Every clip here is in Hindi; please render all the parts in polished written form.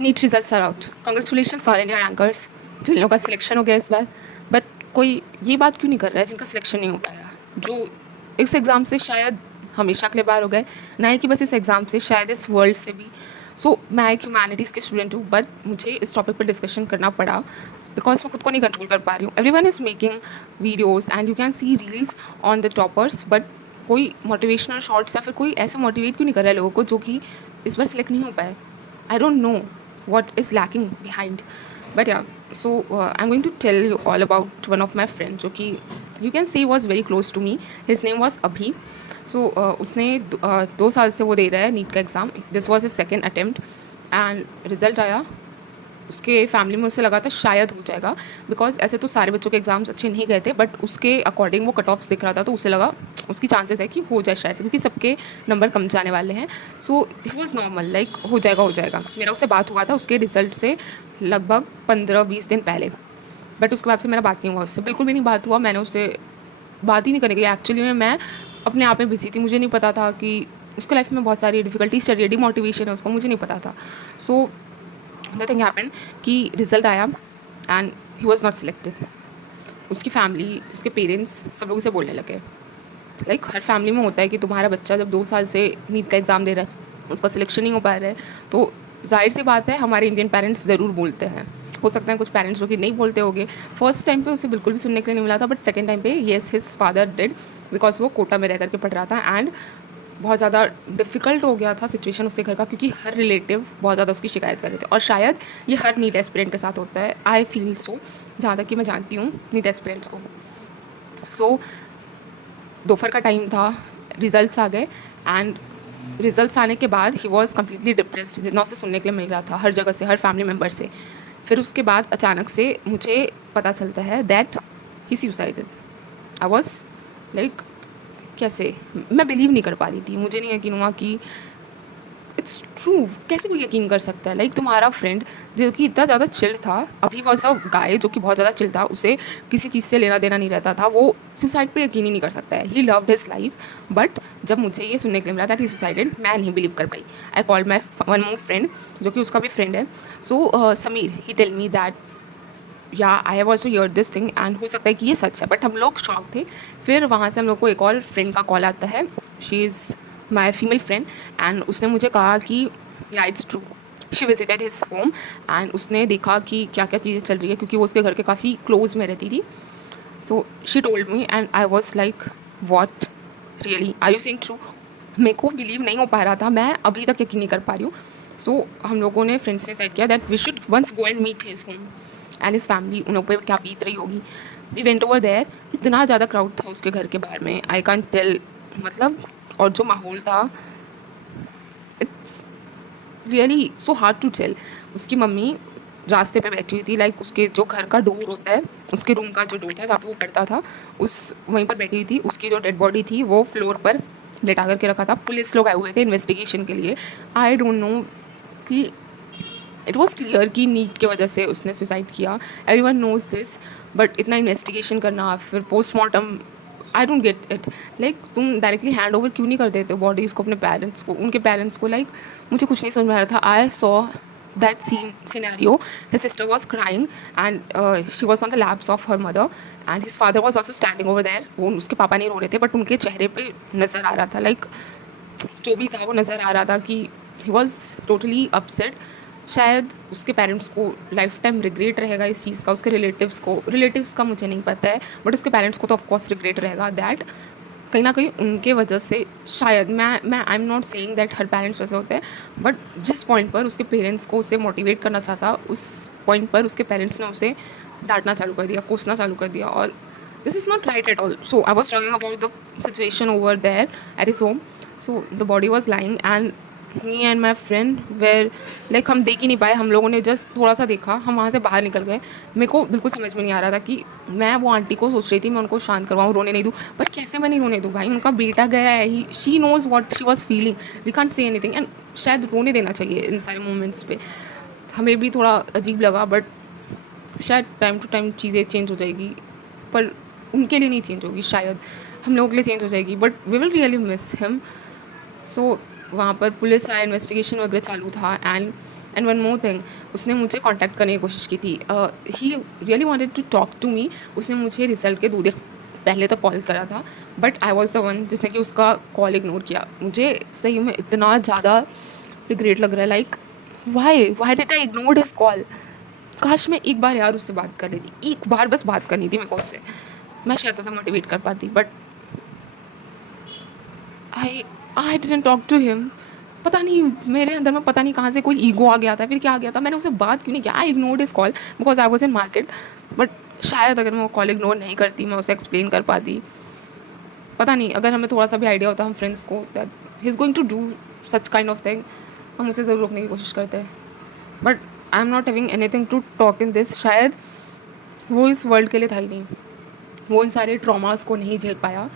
NEET results are out, congratulations all India rankers. जिन लोगों का सिलेक्शन हो गया इस बार, बट कोई ये बात क्यों नहीं कर रहा है जिनका सिलेक्शन नहीं हो पाया, जो इस एग्ज़ाम से शायद हमेशा के लिए बाहर हो गए, ना ही कि बस इस एग्ज़ाम से, शायद इस वर्ल्ड से भी। सो मैं एक ह्यूमैनिटीज़ के स्टूडेंट हूँ, बट मुझे इस टॉपिक पर डिस्कशन करना पड़ा बिकॉज मैं खुद को नहीं कंट्रोल कर पा रही हूँ। Everyone is making videos and you can see reels on the toppers, but कोई मोटिवेशनल शॉर्ट्स या फिर कोई ऐसा मोटिवेट क्यों नहीं कर रहा है लोगों को जो कि इस बार सिलेक्ट नहीं हो पाए। I don't know what is lacking behind. But yeah, so I'm going to tell you all about one of my friends, जो कि you can say was very close to me. His name was Abhi. So उसने 2 साल से वो दे रहा है नीट का exam. This was his second attempt and result आया। उसके फैमिली में उसे लगा था शायद हो जाएगा, बिकॉज ऐसे तो सारे बच्चों के एग्जाम्स अच्छे नहीं गए थे, बट उसके अकॉर्डिंग वो कट ऑफ्स दिख रहा था, तो उसे लगा उसकी चांसेस है कि हो जाए शायद से, क्योंकि सबके नंबर कम जाने वाले हैं। So it was normal, like हो जाएगा हो जाएगा। मेरा उससे बात हुआ था उसके रिजल्ट से लगभग 15-20 दिन पहले, बट उसके बाद फिर मेरा बात नहीं हुआ उससे, बिल्कुल भी नहीं बात हुआ। मैंने उससे बात ही नहीं करने की, एक्चुअली में मैं अपने आप में बिजी थी। मुझे नहीं पता था कि उसके लाइफ में बहुत सारी डिफिकल्टीज चल रही है, डिमोटिवेशन है उसको, मुझे नहीं पता था। सो द थिंग हैपन कि रिजल्ट आया and he was not selected. उसकी फैमिली, उसके पेरेंट्स सब लोग उसे बोलने लगे, लाइक हर फैमिली में होता है कि तुम्हारा बच्चा जब 2 साल से नीट का एग्ज़ाम दे रहा है, उसका सिलेक्शन नहीं हो पा रहा है, तो जाहिर सी बात है हमारे इंडियन पेरेंट्स ज़रूर बोलते हैं। हो सकता है कुछ पेरेंट्स जो कि नहीं बोलते होंगे। फर्स्ट टाइम पे उसे बिल्कुल भी सुनने के लिए नहीं मिला था, बट सेकेंड टाइम पे yes his father did, because वो कोटा में रह करके पढ़ रहा था एंड बहुत ज़्यादा डिफ़िकल्ट हो गया था सिचुएशन उसके घर का, क्योंकि हर रिलेटिव बहुत ज़्यादा उसकी शिकायत कर रहे थे। और शायद ये हर नीट एस्पिरेंट के साथ होता है, आई फील सो, जहाँ तक कि मैं जानती हूँ नीट एस्पिरेंट्स को। सो दोपहर का टाइम था, रिजल्ट्स आ गए एंड रिजल्ट्स आने के बाद ही वॉज कम्प्लीटली डिप्रेस्ड, जितना उसे सुनने के लिए मिल रहा था हर जगह से, हर फैमिली मेम्बर से। फिर उसके बाद अचानक से मुझे पता चलता है that he suicided. I was like, कैसे, मैं बिलीव नहीं कर पा रही थी, मुझे नहीं यकीन हुआ कि इट्स ट्रू। कैसे कोई यकीन कर सकता है, लाइक तुम्हारा फ्रेंड जो कि इतना ज़्यादा चिल था, अभी वॉज अ गाय जो कि बहुत ज़्यादा चिल था, उसे किसी चीज़ से लेना देना नहीं रहता था, वो सुसाइड पे यकीन ही नहीं कर सकता है। He loved his life, but जब मुझे ये सुनने के लिए मिला दैट ही सुसाइडेड, मैं नहीं बिलीव कर पाई। I called my one more friend जो कि उसका भी फ्रेंड है, so Sameer, he tell me that yeah I have also hear this thing and हो सकता है कि ये सच है, बट हम लोग शॉक थे। फिर वहाँ से हम लोग को एक और फ्रेंड का कॉल आता है, she is my female friend, and उसने मुझे कहा कि या it's true, she visited his home and उसने देखा कि क्या क्या चीज़ें चल रही है, क्योंकि वो उसके घर के काफ़ी क्लोज में रहती थी। So she told me and I was like what, really are you saying true. मेरे को बिलीव नहीं हो पा रहा था, मैं अभी तक यकीन नहीं कर पा रही हूँ। सो हम लोगों ने, फ्रेंड्स ने डिसाइड किया that we should once go and meet his home and his family, उन लोग पे क्या बीत रही होगी। वी वेंट ओवर देयर, इतना ज़्यादा क्राउड था उसके घर के बाहर में, आई कांट टेल, मतलब, और जो माहौल था, it's really so hard to tell. उसकी मम्मी रास्ते पे बैठी हुई थी, लाइक उसके जो घर का डोर होता है, उसके रूम का जो डोर था जहाँ पे वो पढ़ता था, उस वहीं पर बैठी हुई थी। उसकी जो डेड बॉडी थी वो फ्लोर पर लेटा करके रखा था। पुलिस लोग आए हुए थे इन्वेस्टिगेशन के लिए। आई डोंट नो कि इट वॉज क्लियर कि नीट की वजह से उसने सुसाइड किया, एवरीवन नोज दिस, बट इतना इन्वेस्टिगेशन करना, फिर postmortem, I don't get it. Like तुम डायरेक्टली हैंड ओवर क्यों नहीं कर देते बॉडीज़ को अपने पेरेंट्स को, उनके पेरेंट्स को। लाइक मुझे कुछ नहीं समझ में आ रहा था। I saw that scenario. His sister was crying and she was on the laps of her mother and his father was also standing over there. वो उसके पापा नहीं रो रहे थे, बट उनके चेहरे पे नज़र आ रहा था, लाइक जो भी था वो नज़र आ रहा था कि ही वॉज टोटली अपसेट। शायद उसके पेरेंट्स को लाइफ टाइम रिग्रेट रहेगा इस चीज़ का, उसके रिलेटिव्स का मुझे नहीं पता है, बट उसके पेरेंट्स को तो ऑफकोर्स रिग्रेट रहेगा दैट कहीं ना कहीं उनके वजह से शायद, मैं आई am not saying that her parents वैसे होते हैं, बट जिस पॉइंट पर उसके पेरेंट्स को उसे मोटिवेट करना चाहता, उस पॉइंट पर उसके पेरेंट्स ने उसे डांटना चालू कर दिया, कोसना चालू कर दिया, और this is not right at all. So I was talking about the situation over there at his home. So the body was lying and me and my friend were, like हम देख ही नहीं पाए, हम लोगों ने जस्ट थोड़ा सा देखा, हम वहाँ से बाहर निकल गए। मेरे को बिल्कुल समझ में नहीं आ रहा था कि मैं वो आंटी को सोच रही थी मैं उनको शांत करवाऊँ, रोने नहीं दूँ, पर कैसे मैं नहीं रोने दूँ भाई, उनका बेटा गया है, he she knows what she was feeling, we can't say anything, and शायद रोने देना चाहिए इन सारे मोमेंट्स पे। हमें भी थोड़ा अजीब लगा, बट शायद टाइम टू टाइम चीज़ें चेंज हो जाएगी, पर उनके लिए नहीं चेंज होगी, शायद हम लोगों के लिए चेंज हो जाएगी, but we will really miss him. So वहाँ पर पुलिस आया, इन्वेस्टिगेशन वगैरह चालू था and and one more thing, उसने मुझे कांटेक्ट करने की कोशिश की थी, he really wanted to talk to me. उसने मुझे रिजल्ट के 2 दिन पहले तक कॉल करा था, but I was the one जिसने कि उसका कॉल इग्नोर किया। मुझे सही में इतना ज़्यादा रिग्रेट लग रहा है, like why did I ignored his call. काश मैं एक बार यार उससे बात कर लेती, एक बार बस बात करनी थी मेरे को उससे, मैं शायद उसे मोटिवेट कर पाती, but I didn't talk to him. पता नहीं मेरे अंदर में पता नहीं कहाँ से कोई ईगो आ गया था, फिर क्या आ गया था, मैंने उससे बात क्यों नहीं किया। I ignored his call because I was in market, but शायद अगर मैं वो कॉल इग्नोर नहीं करती, मैं उसे एक्सप्लेन कर पाती। पता नहीं, अगर हमें थोड़ा सा भी आइडिया होता हम फ्रेंड्स को that he is going to do such kind of thing, हम उसे ज़रूर रोकने की कोशिश करते हैं। But I am not having anything to talk in this. शायद वो इस वर्ल्ड के लिए था ही नहीं, वो इन सारे ट्रॉमास को नहीं झेल पाया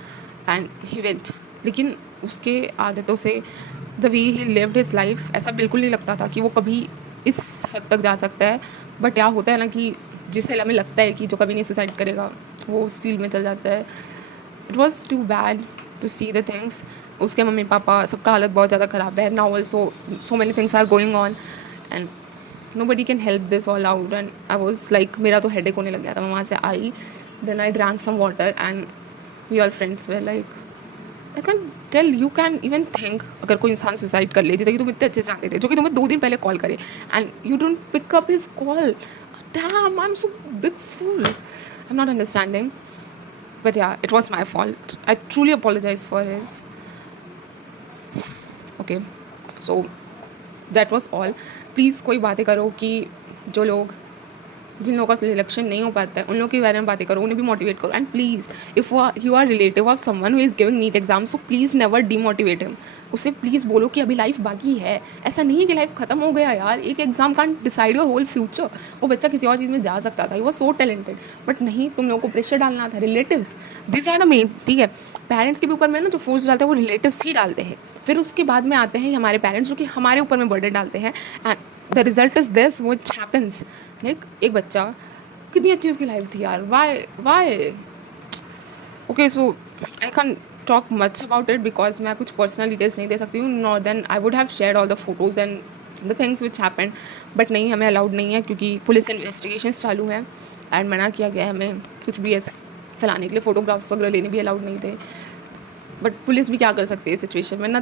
एंड ही वेंट। लेकिन उसके आदतों से, the way he lived his life, ऐसा बिल्कुल नहीं लगता था कि वो कभी इस हद तक जा सकता है। बट क्या होता है ना कि जिसे हमें लगता है कि जो कभी नहीं सुसाइड करेगा वो उस फील्ड में चल जाता है। It was too bad to see the things. उसके मम्मी पापा सबका हालत बहुत ज़्यादा ख़राब है now, also so many things are going on and nobody can help this all out, and I was like, मेरा तो headache होने लग गया था। मैं वहाँ से आई, then I drank some water and your friends were like, I can't tell you can even think, अगर कोई इंसान सुसाइड कर ले जैसे कि तुम इतने अच्छे से जानते थे, जो कि तुम्हें 2 दिन पहले कॉल करे and you don't pick up his call. Damn, I'm so big fool. I'm not understanding, but yeah, it was my fault. I truly apologize for his. Okay, so that was all. Please कोई बातें करो कि जो लोग, जिन लोगों का सिलेक्शन नहीं हो पाता है, उन लोगों के बारे में बातें करो, उन्हें भी मोटिवेट करो। And please if you are relative of someone who is giving NEET exam, so please never demotivate him. उससे प्लीज़ बोलो कि अभी लाइफ बाकी है, ऐसा नहीं है कि लाइफ खत्म हो गया यार, एक exam can't decide your whole future. वो बच्चा किसी और चीज़ में जा सकता था, he was so talented, but नहीं, तुम लोगों को प्रेशर डालना था। Relatives, this are the main, ठीक है, पेरेंट्स के भी ऊपर में ना जो फोर्स डालते हैं वो रिलेटिव्स ही डालते हैं। फिर उसके बाद में आते हैं हमारे पेरेंट्स, जो कि हमारे ऊपर में बर्डन डालते हैं, and the result is this which happens. Like एक बच्चा, कितनी अच्छी उसकी लाइफ थी यार, why okay. So I can talk much about it because मैं कुछ पर्सनल डिटेल्स नहीं दे सकती हूँ, nor then I would have shared all the photos and the things which happened, but नहीं, हमें अलाउड नहीं है क्योंकि पुलिस इन्वेस्टिगेशन चालू है एंड मना किया गया है हमें कुछ भी ऐसे फैलाने के लिए। फ़ोटोग्राफ्स वगैरह लेने भी अलाउड नहीं थे, बट पुलिस भी क्या कर सकती है इस सिचुएशन में ना।